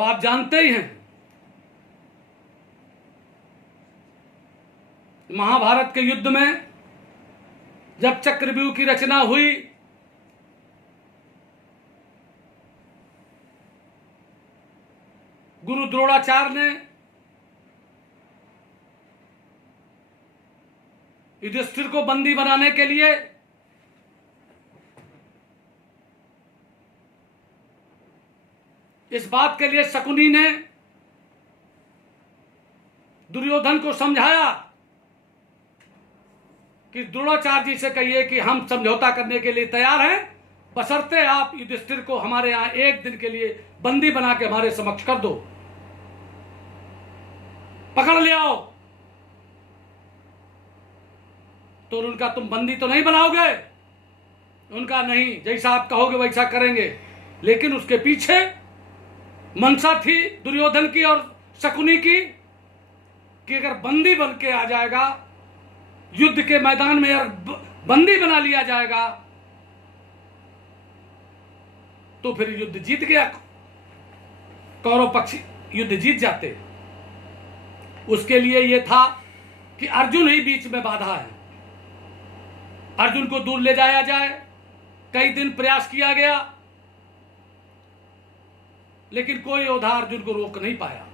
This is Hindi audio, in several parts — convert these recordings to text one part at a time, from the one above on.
आप जानते ही हैं महाभारत के युद्ध में जब चक्रव्यूह की रचना हुई गुरु द्रोणाचार्य ने युधिष्ठिर को बंदी बनाने के लिए इस बात के लिए शकुनी ने दुर्योधन को समझाया कि द्रोणाचार्य जी से कहिए कि हम समझौता करने के लिए तैयार हैं, बशर्ते आप युधिष्ठिर को हमारे यहां एक दिन के लिए बंदी बना के हमारे समक्ष कर दो, पकड़ ले आओ। तो उनका तुम बंदी तो नहीं बनाओगे? उनका नहीं, जैसा आप कहोगे वैसा करेंगे। लेकिन उसके पीछे मनसा थी दुर्योधन की और शकुनी की कि अगर बंदी बन के आ जाएगा, युद्ध के मैदान में अगर बंदी बना लिया जाएगा तो फिर युद्ध जीत गया, कौरव पक्ष युद्ध जीत जाते। उसके लिए यह था कि अर्जुन ही बीच में बाधा है, अर्जुन को दूर ले जाया जाए। कई दिन प्रयास किया गया लेकिन कोई योद्धा अर्जुन को रोक नहीं पाया।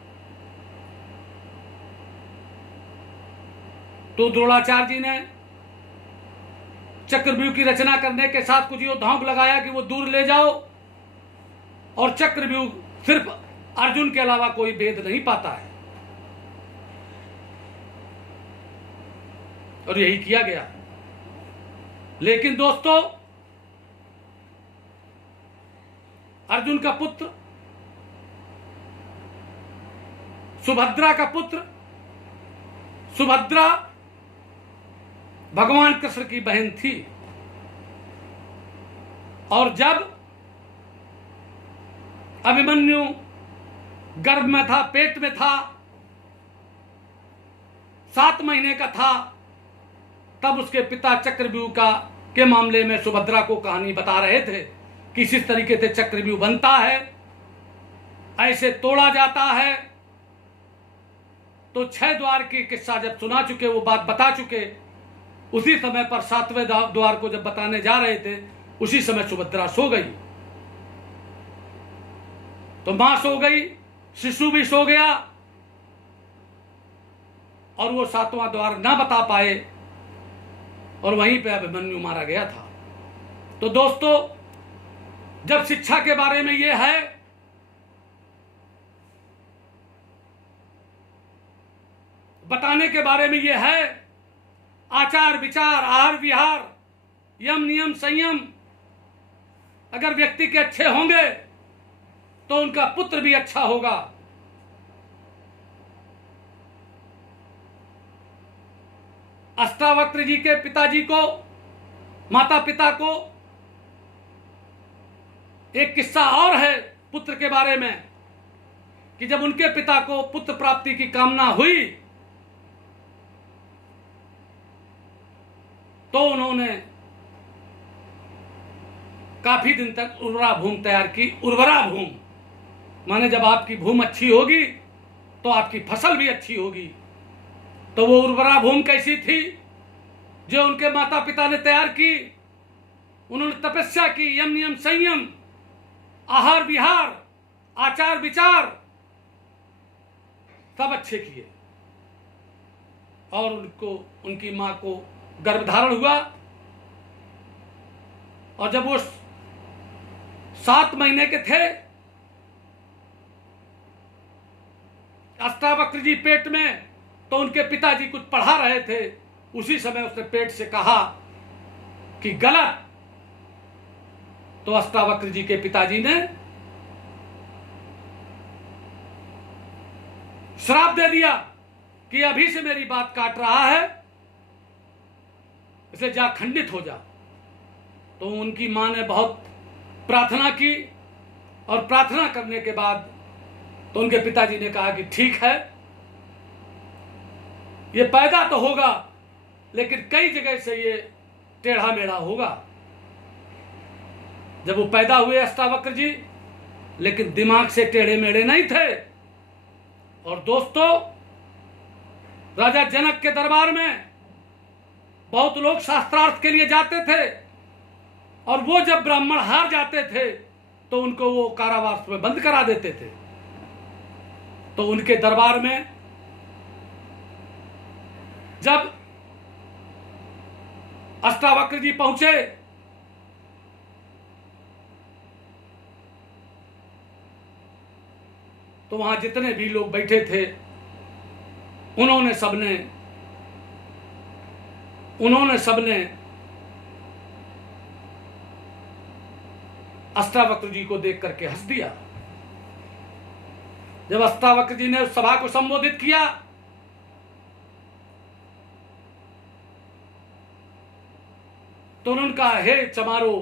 तो द्रोणाचार्य जी ने चक्रव्यूह की रचना करने के साथ कुछ योद्धाओं को लगाया कि वो दूर ले जाओ और चक्रव्यूह सिर्फ अर्जुन के अलावा कोई भेद नहीं पाता है, और यही किया गया। लेकिन दोस्तों, अर्जुन का पुत्र, सुभद्रा का पुत्र, सुभद्रा भगवान कृष्ण की बहन थी, और जब अभिमन्यु गर्भ में था, पेट में था, 7 महीने का था, तब उसके पिता चक्रव्यूह के मामले में सुभद्रा को कहानी बता रहे थे कि इस तरीके से चक्रव्यूह बनता है, ऐसे तोड़ा जाता है। तो 6 द्वार की किस्सा जब सुना चुके, वो बात बता चुके, उसी समय पर 7वें द्वार को जब बताने जा रहे थे, उसी समय सुभद्रा सो गई। तो मां सो गई, शिशु भी सो गया, और वो 7वां द्वार ना बता पाए, और वहीं पे अभिमन्यु मारा गया था। तो दोस्तों, जब शिक्षा के बारे में ये है, बताने के बारे में ये है, आचार विचार, आहार विहार, यम नियम संयम अगर व्यक्ति के अच्छे होंगे तो उनका पुत्र भी अच्छा होगा। अष्टावक्र जी के पिताजी को, माता पिता को, एक किस्सा और है पुत्र के बारे में कि जब उनके पिता को पुत्र प्राप्ति की कामना हुई तो उन्होंने काफी दिन तक उर्वरा भूमि तैयार की। उर्वरा भूमि माने जब आपकी भूमि अच्छी होगी तो आपकी फसल भी अच्छी होगी। तो वो उर्वरा भूमि कैसी थी जो उनके माता पिता ने तैयार की? उन्होंने तपस्या की, यम नियम संयम, आहार विहार, आचार विचार सब अच्छे किए, और उनको, उनकी मां को गर्भधारण हुआ, और जब वो 7 महीने के थे, अष्टावक्र जी पेट में, तो उनके पिताजी कुछ पढ़ा रहे थे। उसी समय उसने पेट से कहा कि गलत। तो अष्टावक्र जी के पिताजी ने श्राप दे दिया कि अभी से मेरी बात काट रहा है, इसे जा खंडित हो जा। तो उनकी मां ने बहुत प्रार्थना की, और प्रार्थना करने के बाद तो उनके पिताजी ने कहा कि ठीक है, ये पैदा तो होगा लेकिन कई जगह से ये टेढ़ा मेढ़ा होगा। जब वो पैदा हुए अष्टावक्र जी, लेकिन दिमाग से टेढ़े मेढ़े नहीं थे। और दोस्तों, राजा जनक के दरबार में बहुत लोग शास्त्रार्थ के लिए जाते थे, और वो जब ब्राह्मण हार जाते थे तो उनको वो कारावास में बंद करा देते थे। तो उनके दरबार में जब अष्टावक्र जी पहुंचे तो वहां जितने भी लोग बैठे थे उन्होंने सबने अष्टावक्र जी को देख करके हंस दिया। जब अष्टावक्र जी ने उस सभा को संबोधित किया तो उन्होंने कहा, हे चमारो,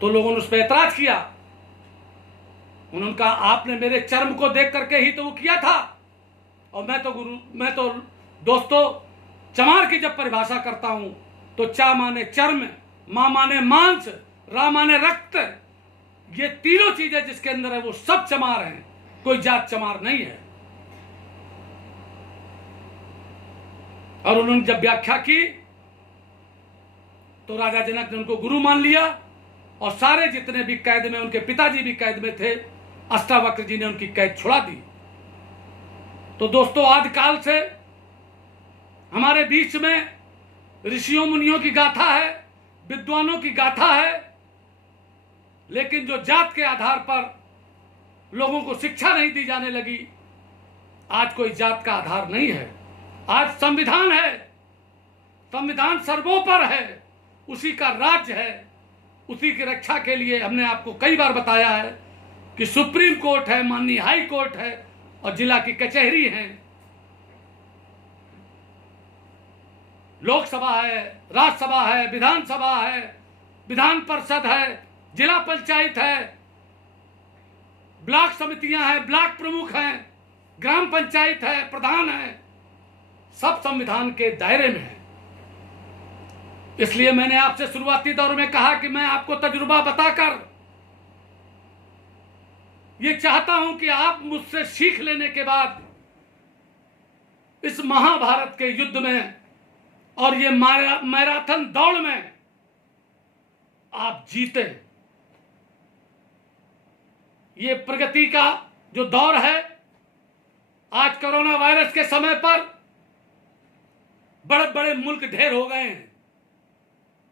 तो लोगों ने उस पर ऐतराज किया। उन्होंने कहा, आपने मेरे चर्म को देख करके ही तो वो किया था, और मैं तो दोस्तों चमार की जब परिभाषा करता हूं तो चा माने चर्म, मां माने मांस, रा माने रक्त। ये तीनों चीजें जिसके अंदर है वो सब चमार हैं, कोई जात चमार नहीं है। और उन्होंने जब व्याख्या की तो राजा जनक ने उनको गुरु मान लिया, और सारे जितने भी कैद में, उनके पिताजी भी कैद में थे, अष्टावक्र जी ने उनकी कैद छुड़ा दी। तो दोस्तों, आदिकाल से हमारे बीच में ऋषियों मुनियों की गाथा है, विद्वानों की गाथा है, लेकिन जो जात के आधार पर लोगों को शिक्षा नहीं दी जाने लगी, आज कोई जात का आधार नहीं है। आज संविधान है, संविधान सर्वोपर है, उसी का राज्य है। उसी की रक्षा के लिए हमने आपको कई बार बताया है कि सुप्रीम कोर्ट है, माननीय हाई कोर्ट है, और जिला की कचहरी है, लोकसभा है, राज्यसभा है, विधानसभा है, विधान परिषद है, जिला पंचायत है, ब्लॉक समितियां हैं, ब्लॉक प्रमुख हैं, ग्राम पंचायत है, प्रधान है, सब संविधान के दायरे में है। इसलिए मैंने आपसे शुरुआती दौर में कहा कि मैं आपको तजुर्बा बताकर ये चाहता हूं कि आप मुझसे सीख लेने के बाद इस महाभारत के युद्ध में और ये मैराथन दौड़ में आप जीते। ये प्रगति का जो दौर है, आज कोरोना वायरस के समय पर बड़े बड़े मुल्क ढेर हो गए हैं।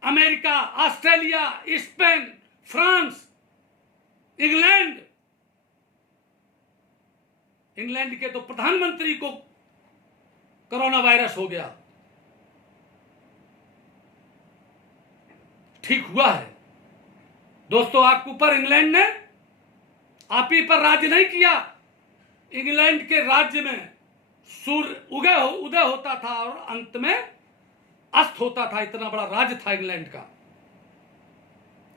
America, Australia, Spain, France, England के तो प्रधानमंत्री को कोरोना वायरस हो गया। ठीक हुआ है दोस्तों, आपके ऊपर इंग्लैंड ने आप ही पर राज्य नहीं किया। इंग्लैंड के राज्य में सूर्य उदय होता था और अंत में अस्त होता था, इतना बड़ा राज्य था इंग्लैंड का।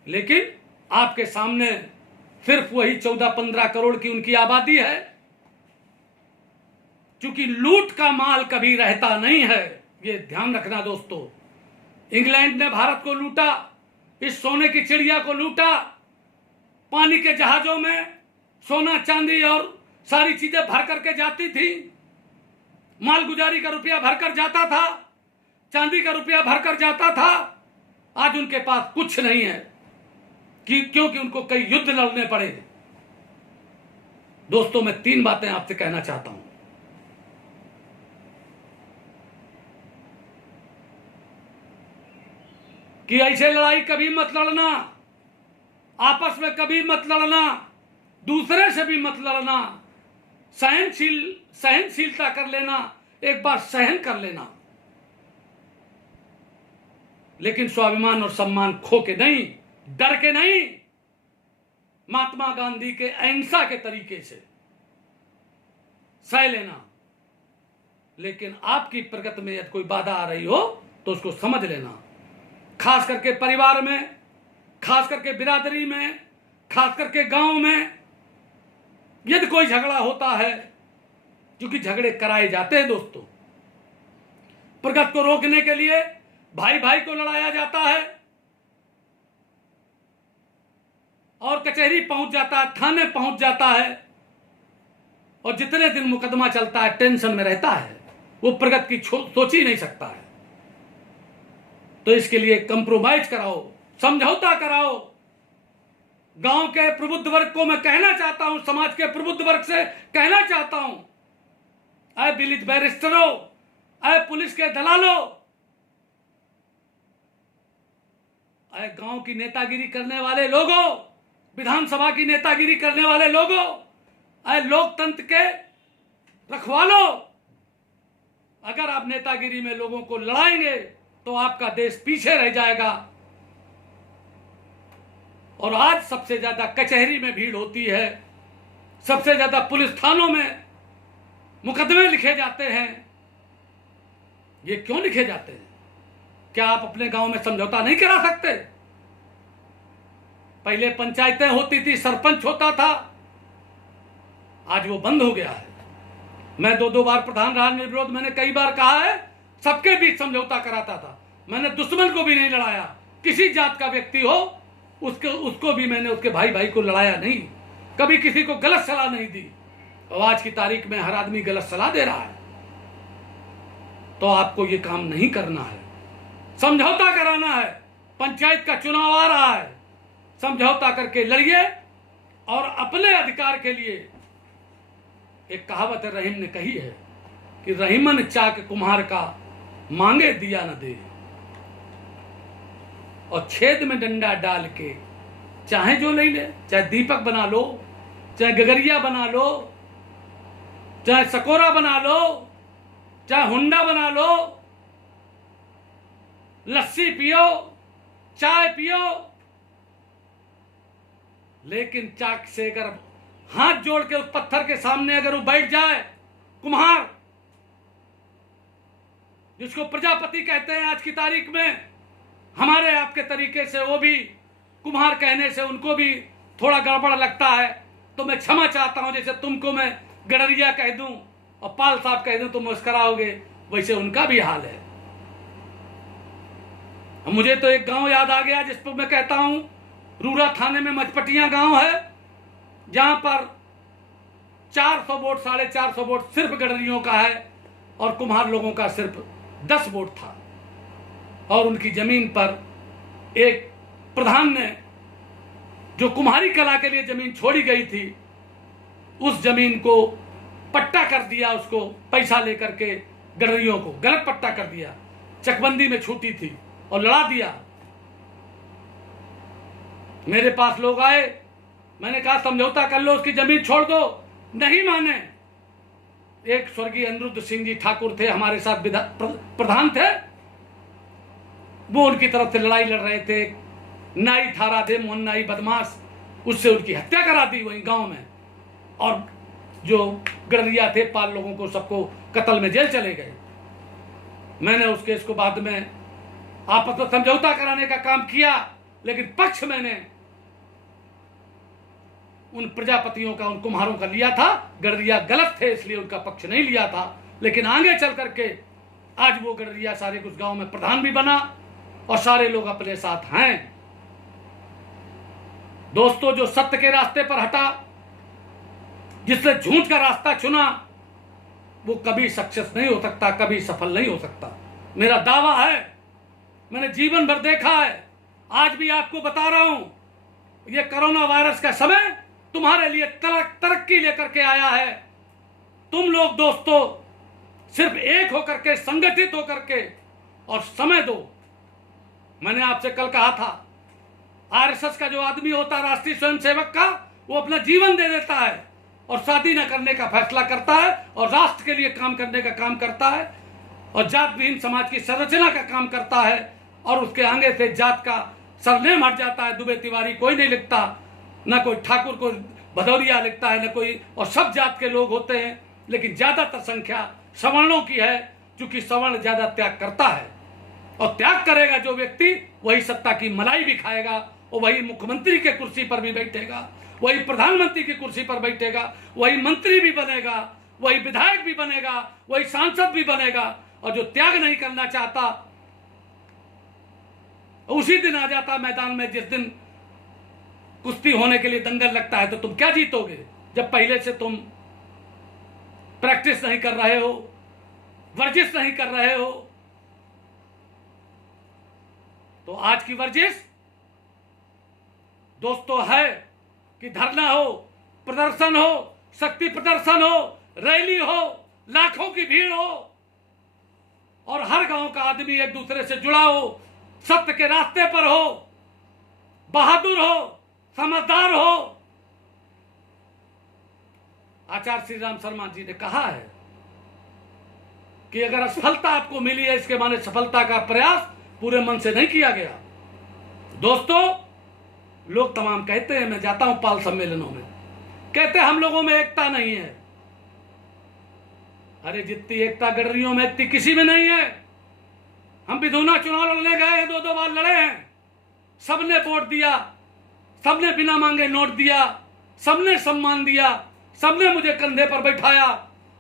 लेकिन आपके सामने सिर्फ वही 14-15 करोड़ की उनकी आबादी है। क्योंकि लूट का माल कभी रहता नहीं है, ये ध्यान रखना दोस्तों। इंग्लैंड ने भारत को लूटा, इस सोने की चिड़िया को लूटा, पानी के जहाजों में सोना चांदी और सारी चीजें भर करके जाती थी, मालगुजारी का रुपया भरकर जाता था, चांदी का रुपया भरकर जाता था। आज उनके पास कुछ नहीं है क्योंकि उनको कई युद्ध लड़ने पड़े। दोस्तों, मैं 3 बातें आपसे कहना चाहता हूं। कि ऐसे लड़ाई कभी मत लड़ना, आपस में कभी मत लड़ना, दूसरे से भी मत लड़ना, सहनशीलता कर लेना, एक बार सहन कर लेना, लेकिन स्वाभिमान और सम्मान खो के नहीं, डर के नहीं, महात्मा गांधी के अहिंसा के तरीके से सह लेना। लेकिन आपकी प्रगति में यदि कोई बाधा आ रही हो तो उसको समझ लेना। खास करके परिवार में, खास करके बिरादरी में, खास करके गांव में यदि कोई झगड़ा होता है, क्योंकि झगड़े कराए जाते हैं दोस्तों, प्रगति को रोकने के लिए भाई भाई को लड़ाया जाता है, और कचहरी पहुंच जाता है, थाने पहुंच जाता है, और जितने दिन मुकदमा चलता है टेंशन में रहता है, वो प्रगति की सोच ही नहीं सकता है। तो इसके लिए कंप्रोमाइज कराओ, समझौता कराओ। गांव के प्रबुद्ध वर्ग को मैं कहना चाहता हूं, समाज के प्रबुद्ध वर्ग से कहना चाहता हूं, अय विलेज बैरिस्टरों, अय पुलिस के दलालों, अय गांव की नेतागिरी करने वाले लोगों, विधानसभा की नेतागिरी करने वाले लोगों, अय लोकतंत्र के रखवालों, अगर आप नेतागिरी में लोगों को लड़ाएंगे तो आपका देश पीछे रह जाएगा। और आज सबसे ज्यादा कचहरी में भीड़ होती है, सबसे ज्यादा पुलिस थानों में मुकदमे लिखे जाते हैं। ये क्यों लिखे जाते हैं? क्या आप अपने गांव में समझौता नहीं करा सकते? पहले पंचायतें होती थी, सरपंच होता था, आज वो बंद हो गया है। मैं 2 बार प्रधान रहा निर्विरोध, मैंने कई बार कहा है, सबके बीच समझौता कराता था। मैंने दुश्मन को भी नहीं लड़ाया, किसी जात का व्यक्ति हो उसको भी मैंने उसके भाई को लड़ाया नहीं, कभी किसी को गलत सलाह नहीं दी। और आज की तारीख में हर आदमी गलत सलाह दे रहा है, तो आपको ये काम नहीं करना है, समझौता कराना है। पंचायत का चुनाव आ रहा है, समझौता करके लड़िए और अपने अधिकार के लिए। एक कहावत है, रहीम ने कही है कि रहीमन चाक कुम्हार का, मांगे दिया न दे। और छेद में डंडा डाल के चाहे जो ले ले, चाहे दीपक बना लो, चाहे गगरिया बना लो, चाहे सकोरा बना लो, चाहे हुंडा बना लो, लस्सी पियो, चाय पियो, लेकिन चाक से अगर हाथ जोड़ के उस पत्थर के सामने अगर वो बैठ जाए, कुम्हार जिसको प्रजापति कहते हैं आज की तारीख में, हमारे आपके तरीके से वो भी कुम्हार कहने से उनको भी थोड़ा गड़बड़ लगता है, तो मैं क्षमा चाहता हूं। जैसे तुमको मैं गडरिया कह दूं और पाल साहब कह दूं तो मुस्कुराओगे, वैसे उनका भी हाल है। मुझे तो एक गांव याद आ गया जिस पर मैं कहता हूं, रूरा थाने में मचपटिया गांव है, जहां पर 400 वोट 450 वोट सिर्फ गडरियों का है और कुम्हार लोगों का सिर्फ 10 वोट था। और उनकी जमीन पर एक प्रधान ने, जो कुम्हारी कला के लिए जमीन छोड़ी गई थी, उस जमीन को पट्टा कर दिया, उसको पैसा लेकर के गडरियों को गलत पट्टा कर दिया, चकबंदी में छूटी थी और लड़ा दिया। मेरे पास लोग आए, मैंने कहा समझौता कर लो, उसकी जमीन छोड़ दो, नहीं माने। एक स्वर्गीय अनिरुद्ध सिंह जी ठाकुर थे, हमारे साथ प्रधान थे, वो उनकी तरफ से लड़ाई लड़ रहे थे। नाई था राधे मोहन नाई बदमाश, उससे उनकी हत्या करा दी वहीं गांव में, और जो गडरिया थे पाल लोगों को सबको कत्ल में जेल चले गए। मैंने उस केस को बाद में आपस में समझौता कराने का काम किया, लेकिन पक्ष मैंने उन प्रजापतियों का, उन कुम्हारों का लिया था। गडरिया गलत थे इसलिए उनका पक्ष नहीं लिया था, लेकिन आगे चल करके आज वो गडरिया सारे कुछ गांव में प्रधान भी बना और सारे लोग अपने साथ हैं। दोस्तों, जो सत्य के रास्ते पर हटा, जिसने झूठ का रास्ता चुना, वो कभी सक्सेस नहीं हो सकता, कभी सफल नहीं हो सकता। मेरा दावा है, मैंने जीवन भर देखा है, आज भी आपको बता रहा हूं, ये कोरोना वायरस का समय तुम्हारे लिए तरक्की लेकर के आया है। तुम लोग दोस्तों सिर्फ एक होकर के, संगठित होकर के और समय दो। मैंने आपसे कल कहा था, आरएसएस का जो आदमी होता है, राष्ट्रीय स्वयंसेवक का, वो अपना जीवन दे देता है और शादी न करने का फैसला करता है और राष्ट्र के लिए काम करने का काम करता है और जात विहीन समाज की संरचना का काम करता है, और उसके आगे से जात का सरनेम हट जाता है। दुबे तिवारी कोई नहीं लिखता, न कोई ठाकुर को भदौरिया लिखता है, न कोई, और सब जात के लोग होते हैं, लेकिन ज्यादातर संख्या सवर्णों की है, क्योंकि सवर्ण ज्यादा त्याग करता है। और त्याग करेगा जो व्यक्ति, वही सत्ता की मलाई भी खाएगा, और वही मुख्यमंत्री के कुर्सी पर भी बैठेगा, वही प्रधानमंत्री की कुर्सी पर बैठेगा, वही मंत्री भी बनेगा, वही विधायक भी बनेगा, वही सांसद भी बनेगा। और जो त्याग नहीं करना चाहता, उसी दिन आ जाता मैदान में जिस दिन कुश्ती होने के लिए दंगल लगता है तो तुम क्या जीतोगे जब पहले से तुम प्रैक्टिस नहीं कर रहे हो, वर्जिश नहीं कर रहे हो। तो आज की वर्जिश दोस्तों है कि धरना हो, प्रदर्शन हो, शक्ति प्रदर्शन हो, रैली हो, लाखों की भीड़ हो और हर गांव का आदमी एक दूसरे से जुड़ा हो, सत्य के रास्ते पर हो, बहादुर हो, समझदार हो। आचार्य श्री राम शर्मा जी ने कहा है कि अगर असफलता आपको मिली है इसके माने सफलता का प्रयास पूरे मन से नहीं किया गया। दोस्तों, लोग तमाम कहते हैं, मैं जाता हूं पाल सम्मेलनों में, कहते हैं हम लोगों में एकता नहीं है। अरे जितनी एकता गडरियों में इतनी किसी में नहीं है। हम विधुना चुनाव लड़ने गए हैं, 2-2 बार लड़े हैं, सबने वोट दिया, सबने बिना मांगे नोट दिया, सबने सम्मान दिया, सबने मुझे कंधे पर बैठाया।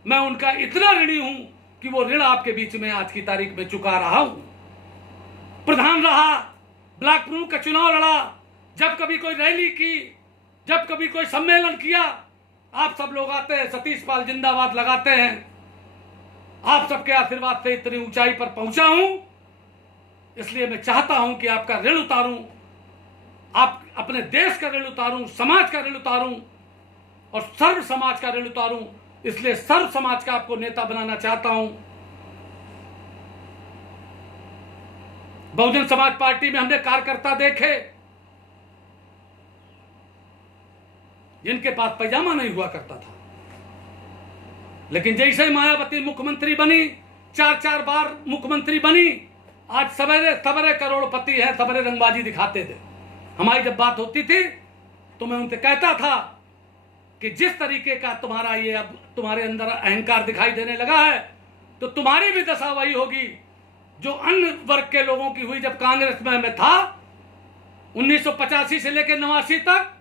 मैं उनका इतना ऋणी हूं कि वो ऋण आपके बीच में आज की तारीख में चुका रहा हूं। प्रधान रहा, ब्लॉक प्रमुख का चुनाव लड़ा, जब कभी कोई रैली की, जब कभी कोई सम्मेलन किया, आप सब लोग आते हैं, सतीश पाल जिंदाबाद लगाते हैं। आप सबके आशीर्वाद से इतनी ऊंचाई पर पहुंचा हूं, इसलिए मैं चाहता हूं कि आपका ऋण उतारूं, आप अपने देश का ऋण उतारूं, समाज का ऋण उतारूं और सर्व समाज का ऋण उतारूं। इसलिए सर्व समाज का आपको नेता बनाना चाहता हूं। बहुजन समाज पार्टी में हमने कार्यकर्ता देखे जिनके पास पैजामा नहीं हुआ करता था, लेकिन जैसे ही मायावती मुख्यमंत्री बनी, 4-4 बार मुख्यमंत्री बनी, आज सवेरे सवेरे करोड़पति है, सवेरे रंगबाजी दिखाते थे। हमारी जब बात होती थी तो मैं उनसे कहता था कि जिस तरीके का तुम्हारा ये अब तुम्हारे अंदर अहंकार दिखाई देने लगा है तो तुम्हारी भी दशा वही होगी जो अन्य वर्ग के लोगों की हुई। जब कांग्रेस में मैं था 1985 से लेकर 89 तक,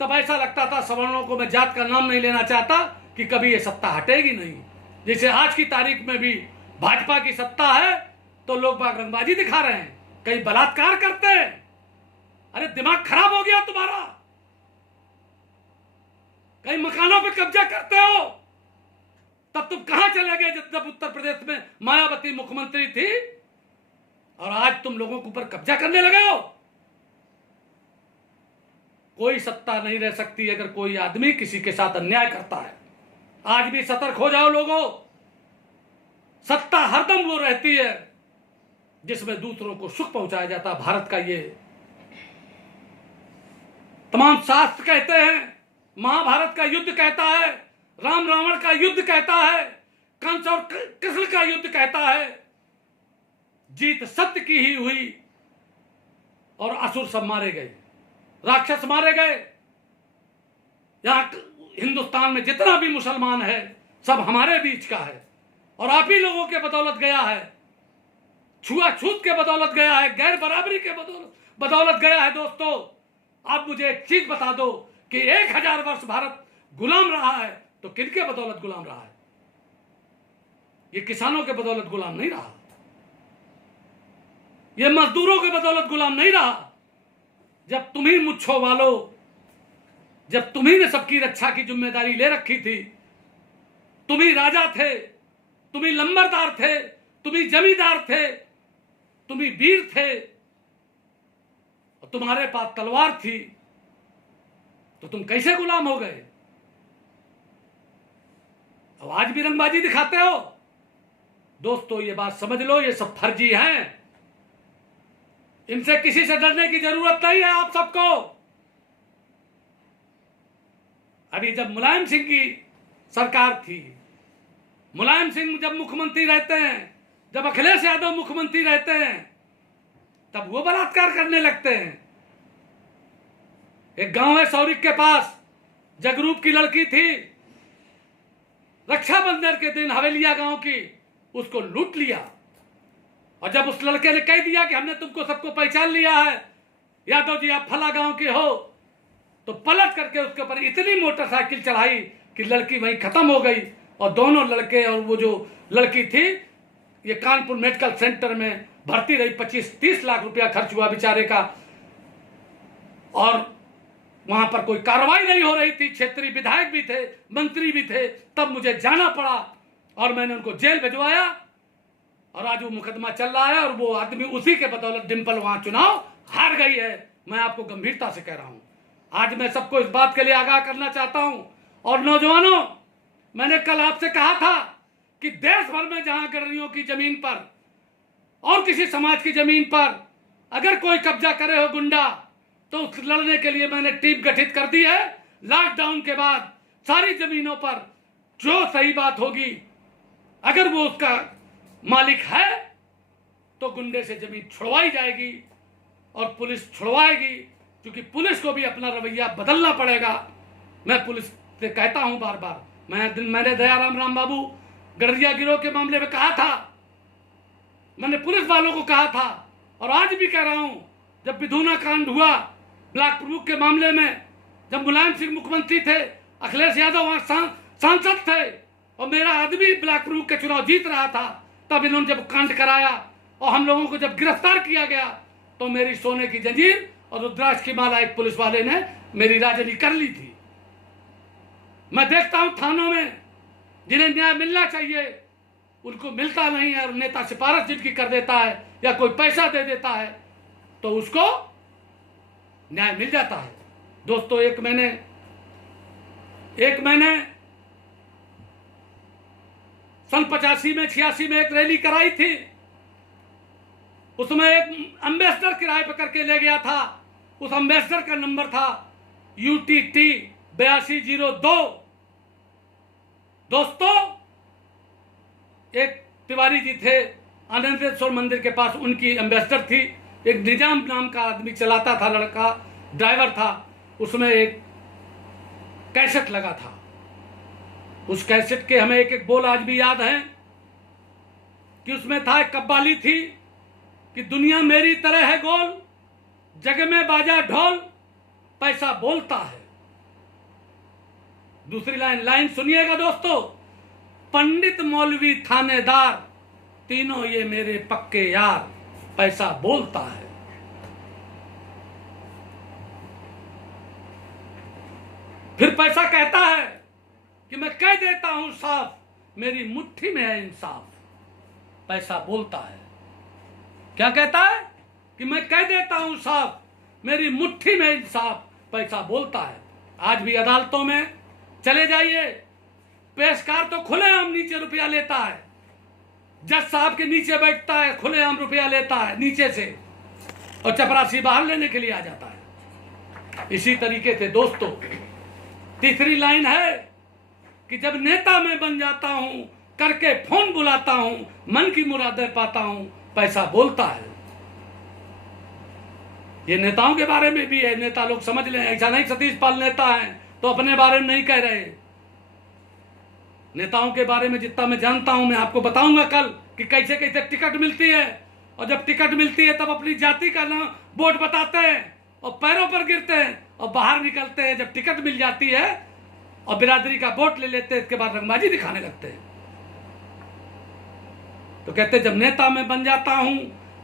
तब ऐसा लगता था सवर्णों को, मैं जात का नाम नहीं लेना चाहता, कि कभी ये सत्ता हटेगी नहीं। जैसे आज की तारीख में भी भाजपा की सत्ता है तो लोग बाग रंगबाजी दिखा रहे हैं, कहीं बलात्कार करते हैं। अरे दिमाग खराब हो गया तुम्हारा, कहीं मकानों पे कब्जा करते हो। तब तुम कहां चले गए जब उत्तर प्रदेश में मायावती मुख्यमंत्री थी और आज तुम लोगों के ऊपर कब्जा करने लगे हो। कोई सत्ता नहीं रह सकती अगर कोई आदमी किसी के साथ अन्याय करता है। आज भी सतर्क हो जाओ लोगों, सत्ता हरदम वो रहती है जिसमें दूसरों को सुख पहुंचाया जाता। भारत का ये तमाम शास्त्र कहते हैं, महाभारत का युद्ध कहता है, राम रावण का युद्ध कहता है, कंस और कृष्ण का युद्ध कहता है, जीत सत्य की ही हुई और असुर सब मारे गए, राक्षस मारे गए। यहां हिंदुस्तान में जितना भी मुसलमान है सब हमारे बीच का है और आप ही लोगों के बदौलत गया है, छुआछूत के बदौलत गया है, गैर बराबरी के बदौलत गया है। दोस्तों, आप मुझे एक चीज बता दो कि 1000 वर्ष भारत गुलाम रहा है तो किनके बदौलत गुलाम रहा है? ये किसानों के बदौलत गुलाम नहीं रहा, ये मजदूरों के बदौलत गुलाम नहीं रहा। जब तुम्ही मुच्छो वालों, जब तुम्ही ने सबकी रक्षा की जिम्मेदारी ले रखी थी, तुम्ही राजा थे, तुम्ही लंबरदार थे, तुम्ही जमींदार थे, तुम्ही वीर थे और तुम्हारे पास तलवार थी, तो तुम कैसे गुलाम हो गए? अब आज भी रंगबाजी दिखाते हो। दोस्तों, ये बात समझ लो, ये सब फर्जी हैं, इनसे किसी से डरने की जरूरत नहीं है आप सबको। अभी जब मुलायम सिंह की सरकार थी, मुलायम सिंह जब मुख्यमंत्री रहते हैं, जब अखिलेश यादव मुख्यमंत्री रहते हैं, तब वो बलात्कार करने लगते हैं। एक गांव है सौरिक के पास, जगरूप की लड़की थी, रक्षाबंधन के दिन हवेलिया गांव की, उसको लूट लिया और जब उस लड़के ने कह दिया कि हमने तुमको सबको पहचान लिया है, यादव जी आप फला गांव के हो, तो पलट करके उसके ऊपर इतनी मोटरसाइकिल चढ़ाई कि लड़की वहीं खत्म हो गई और दोनों लड़के और वो जो लड़की थी ये कानपुर मेडिकल सेंटर में भर्ती रही। 25-30 लाख रुपया खर्च हुआ बेचारे का। और वहां पर कोई कार्रवाई नहीं हो रही थी, क्षेत्रीय विधायक भी थे, मंत्री भी थे, तब मुझे जाना पड़ा और मैंने उनको जेल भिजवाया और आज वो मुकदमा चल रहा है और वो आदमी उसी के बदौलत डिंपल वहां चुनाव हार गई है। मैं आपको गंभीरता से कह रहा हूं। आज मैं सबको इस बात के लिए आगाह करना चाहता हूं। और नौजवानों, मैंने कल आपसे कहा था कि देश भर में जहां गडरियों की जमीन पर और किसी समाज की जमीन पर अगर कोई कब्जा करे हो गुंडा, तो उस लड़ने के लिए मैंने टीम गठित कर दी है। लॉकडाउन के बाद सारी जमीनों पर जो सही बात होगी, अगर वो उसका मालिक है तो गुंडे से जमीन छुड़वाई जाएगी और पुलिस छुड़वाएगी, क्योंकि पुलिस को भी अपना रवैया बदलना पड़ेगा। मैं पुलिस से कहता हूं बार बार, मैंने दयाराम रामबाबू गडरिया गिरोह के मामले में कहा था, मैंने पुलिस वालों को कहा था और आज भी कह रहा हूं। जब विधुना कांड हुआ ब्लॉक प्रमुख के मामले में, जब मुलायम सिंह मुख्यमंत्री थे, अखिलेश यादव वहां सांसद थे और मेरा आदमी ब्लॉक प्रमुख के चुनाव जीत रहा था, तब इन्होंने जब कांड कराया और हम लोगों को जब गिरफ्तार किया गया, तो मेरी सोने की जंजीर और रुद्राक्ष की माला एक पुलिस वाले ने मेरी राजनी कर ली थी। मैं देखता हूं थानों में जिन्हें न्याय मिलना चाहिए उनको मिलता नहीं है, और नेता सिफारिश जिनकी कर देता है या कोई पैसा दे देता है तो उसको न्याय मिल जाता है। दोस्तों, एक मैंने सन 85 में 86 में एक रैली कराई थी। उसमें एक एम्बेसडर किराए पर करके ले गया था। उस एम्बेसडर का नंबर था UTT 8202। दोस्तों, एक तिवारी जी थे आनंदेश्वर मंदिर के पास, उनकी एम्बेसडर थी। एक निजाम नाम का आदमी चलाता था, लड़का ड्राइवर था। उसमें एक कैसेट लगा था। उस कैसेट के हमें एक एक बोल आज भी याद है कि उसमें था, एक कव्वाली थी कि दुनिया मेरी तरह है गोल, जग में बाजा ढोल, पैसा बोलता है। दूसरी लाइन सुनिएगा दोस्तों, पंडित मौलवी थानेदार तीनों ये मेरे पक्के यार, पैसा बोलता है। फिर पैसा कहता है कि मैं कह देता हूं साफ, मेरी मुट्ठी में है इंसाफ, पैसा बोलता है। क्या कहता है कि मैं कह देता हूं साफ, मेरी मुट्ठी में इंसाफ, पैसा बोलता है। आज भी अदालतों में चले जाइए, पेशकार तो खुलेआम नीचे रुपया लेता है, जज साहब के नीचे बैठता है, खुलेआम रुपया लेता है नीचे से, और चपरासी बाहर लेने के लिए आ जाता है। इसी तरीके से दोस्तों, तीसरी लाइन है कि जब नेता मैं बन जाता हूं, करके फोन बुलाता हूं, मन की मुरादें पाता हूं, पैसा बोलता है। ये नेताओं के बारे में भी है। नेता लोग समझ लें, ऐसा नहीं सतीश पाल नेता है तो अपने बारे में नहीं कह रहे। नेताओं के बारे में जितना मैं जानता हूं, मैं आपको बताऊंगा कल कि कैसे कैसे टिकट मिलती है, और जब टिकट मिलती है तब अपनी जाति का नाम वोट बताते हैं और पैरों पर गिरते हैं, और बाहर निकलते हैं जब टिकट मिल जाती है और बिरादरी का वोट ले लेते हैं, इसके बाद रंगबाजी दिखाने लगते हैं। तो कहते जब नेता मैं बन जाता हूं,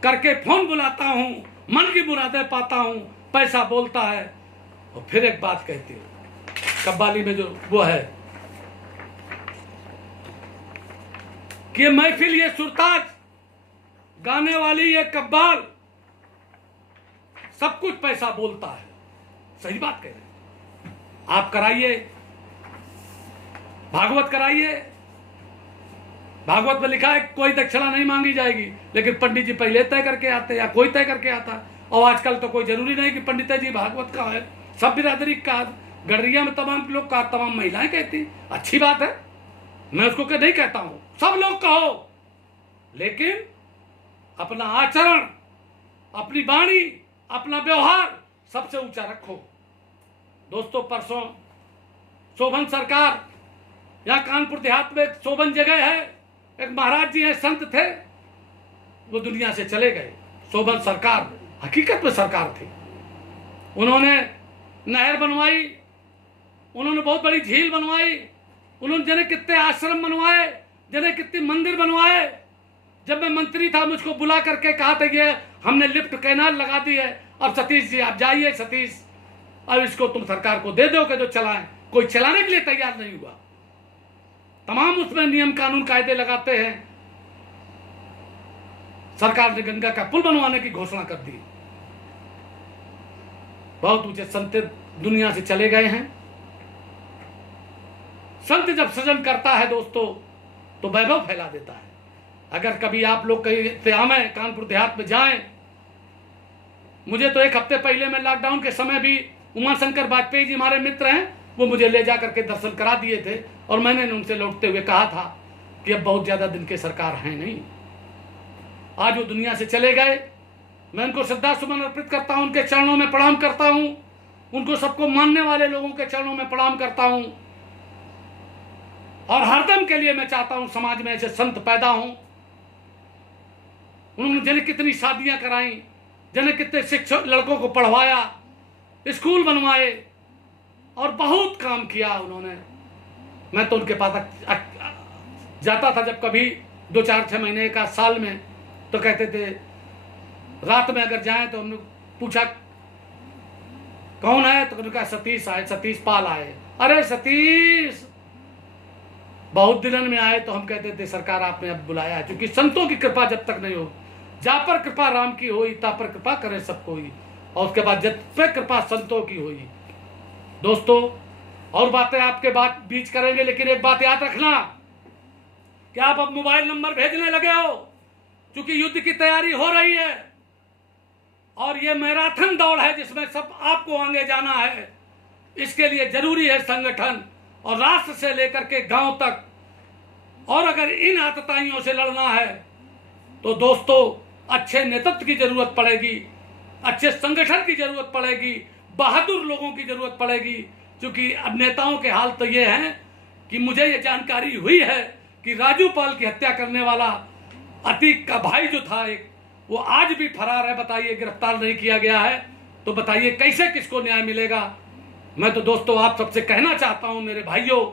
करके फोन बुलाता हूं, मन की मुरादें पाता हूं, पैसा बोलता है। और फिर एक बात कहती हूं, कव्वाली में जो वो है कि ये महफिल, ये सुरताज, गाने वाली ये कव्वाल, सब कुछ पैसा बोलता है। सही बात कह रहे हैं। आप कराइए, भागवत कराइए, भागवत में लिखा है कोई दक्षिणा नहीं मांगी जाएगी, लेकिन पंडित जी पहले तय करके आते हैं या कोई तय करके आता है। और आजकल तो कोई जरूरी नहीं कि पंडित जी भागवत का है, सब बिरादरी का, गडरिया में तमाम लोग का, तमाम महिलाएं कहती, अच्छी बात है, मैं उसको नहीं कहता हूं, सब लोग कहो, लेकिन अपना आचरण, अपनी वाणी, अपना व्यवहार सबसे ऊंचा रखो। दोस्तों, परसों शोभन सरकार, यहाँ कानपुर देहात में एक शोभन जगह है, एक महाराज जी हैं, संत थे, वो दुनिया से चले गए। शोभन सरकार हकीकत में सरकार थी। उन्होंने नहर बनवाई, उन्होंने बहुत बड़ी झील बनवाई, उन्होंने जने कितने आश्रम बनवाए, जने कितने मंदिर बनवाए। जब मैं मंत्री था, मुझको बुला करके कहा था कि हमने लिफ्ट कैनाल लगा दी है, अब सतीश जी आप जाइए, सतीश अब इसको तुम सरकार को दे दो कि जो चलाएं। कोई चलाने के लिए तैयार नहीं हुआ। तमाम उसमें नियम कानून कायदे लगाते हैं। सरकार ने गंगा का पुल बनवाने की घोषणा कर दी। बहुत ऊंचे संत दुनिया से चले गए हैं। संत जब सृजन करता है दोस्तों तो वैभव फैला देता है। अगर कभी आप लोग कहीं त्यामे कानपुर देहात में जाएं, मुझे तो एक हफ्ते पहले में लॉकडाउन के समय भी उमा शंकर वाजपेयी जी हमारे मित्र हैं, वो मुझे ले जा करके दर्शन करा दिए थे और मैंने उनसे लौटते हुए कहा था कि अब बहुत ज्यादा दिन के सरकार हैं नहीं। आज वो दुनिया से चले गए। मैं उनको श्रद्धा सुमन अर्पित करता हूं, उनके चरणों में प्रणाम करता हूं, उनको सबको मानने वाले लोगों के चरणों में प्रणाम करता हूं। और हरदम के लिए मैं चाहता हूं समाज में ऐसे संत पैदा हों। उन्होंने जिन्हें कितनी शादियां कराई, जिन्हें कितने शिक्षक लड़कों को पढ़वाया, स्कूल बनवाए और बहुत काम किया उन्होंने। मैं तो उनके पास जाता था जब कभी 2-4-6 महीने का साल में, तो कहते थे रात में अगर जाएं तो हमने पूछा कौन है, तो उन्होंने कहा सतीश आए, सतीश पाल आए। अरे सतीश बहुत दिनों में आए। तो हम कहते थे सरकार आपने अब बुलाया है, क्योंकि संतों की कृपा जब तक नहीं हो, जा पर कृपा राम की होई ता पर कृपा करे सब कोई, और उसके बाद जब पे कृपा संतों की हुई। दोस्तों और बातें आपके बात बीच करेंगे, लेकिन एक बात याद रखना कि आप अब मोबाइल नंबर भेजने लगे हो, क्योंकि युद्ध की तैयारी हो रही है और ये मैराथन दौड़ है जिसमें सब आपको आगे जाना है। इसके लिए जरूरी है संगठन, और राष्ट्र से लेकर के गांव तक। और अगर इन आतताइयों से लड़ना है तो दोस्तों अच्छे नेतृत्व की जरूरत पड़ेगी, अच्छे संगठन की जरूरत पड़ेगी, बहादुर लोगों की जरूरत पड़ेगी। क्योंकि अब नेताओं के हाल तो ये हैं कि मुझे ये जानकारी हुई है कि राजू पाल की हत्या करने वाला अतीक का भाई जो था एक, वो आज भी फरार है। बताइए गिरफ्तार नहीं किया गया है, तो बताइए कैसे किसको न्याय मिलेगा। मैं तो दोस्तों आप सबसे कहना चाहता हूं मेरे भाइयों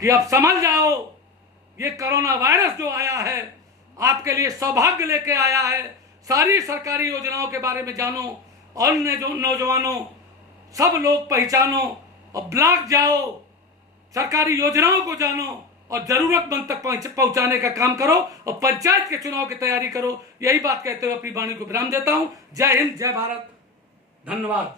कि अब समझ जाओ, ये कोरोना वायरस जो आया है आपके लिए सौभाग्य लेके आया है। सारी सरकारी योजनाओं के बारे में जानो, और जो नौजवानों सब लोग पहचानो और ब्लॉक जाओ, सरकारी योजनाओं को जानो और जरूरतमंद तक पहुंचाने का काम करो, और पंचायत के चुनाव की तैयारी करो। यही बात कहते हुए अपनी वाणी को विराम देता हूं। जय हिंद, जय भारत, धन्यवाद।